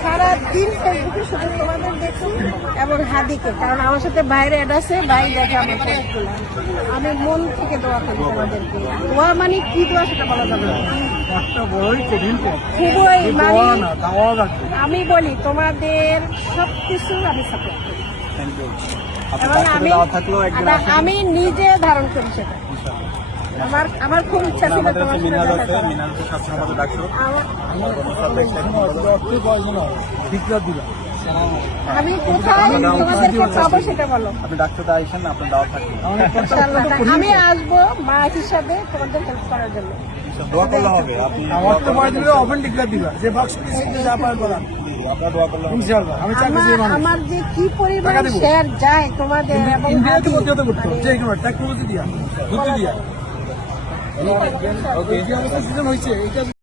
সারাদিন ফেসবুকে শুধু তোমাদের দেখি এবং হাদিকে কারণ আমার সাথে বাইরে অ্যাড আছে বাইরে দেখে আমার পোস্টগুলো আমি মন থেকে দোয়া করি তোমাদেরকে। দোয়া মানে কি দোয়া সেটা বলা যাবে খুবই মানে আমি বলি তোমাদের সবকিছু আমি সাপোর্ট করি। আমি নিজে ধারণ করি সেটা। আমার আমার খুব ইচ্ছা ছিল দিলাম আমি কোথায় তোমাদেরকে পাবো সেটা বলো। আপনি ডাক্তারটা আইসেন আপনার দাওয়া থাকবে। আমি আসব মা হিসাবে তোমাদের হেল্প করার জন্য। দোয়া করলে হবে। আমার তো ভয় দিলে ওপেন ডিক্লার দিবা। যে বক্স পিসে যা পার করা আপনার দোয়া করলে ইনশাআল্লাহ আমি চাকরি আমার মানুষ। আমার যে কি পরিমাণ। শেয়ার যায় তোমাদের এবং ইন্ডিয়াতে প্রতিহত করতে যে কোনো টেকনোলজি দিয়া বুদ্ধি দিয়া। এই সিজন হয়েছে এটা